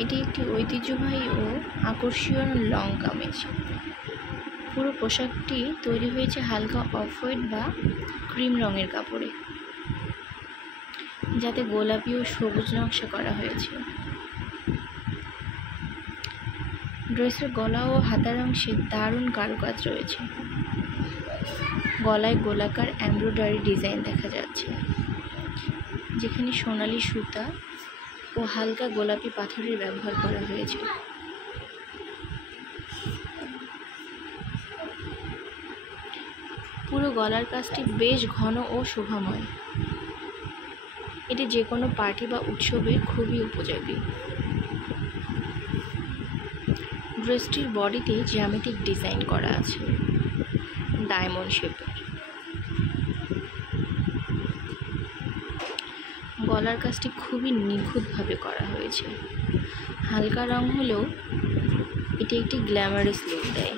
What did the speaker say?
এটি একটি ঐতিহ্যবাহী ও আকর্ষণীয় লং কামিজ। পুরো পোশাকটি তৈরি হয়েছে হালকা অফ হোয়াইট বা ক্রিম রঙের কাপড়ে, যাতে গোলাপি ও সবুজ নকশা করা হয়েছে। ড্রেসের গলা ও হাতার অংশে দারুণ কারুকাজ রয়েছে। গলায় গোলাকার এমব্রয়ডারি ডিজাইন দেখা যাচ্ছে, যেখানে সোনালী সুতা ও হালকা গোলাপি পাথরের ব্যবহার করা হয়েছে। পুরো গলার কাজটি বেশ ঘন ও শোভাময়। এটি যে কোনো পার্টি বা উৎসবে খুবই উপযোগী। ড্রেসটির বডিতে জ্যামিতিক ডিজাইন করা আছে, ডায়মন্ড শেপের। গলার কাজটি খুবই নিখুঁতভাবে করা হয়েছে। হালকা রং হলেও এটি একটি গ্ল্যামারাস লুক দেয়।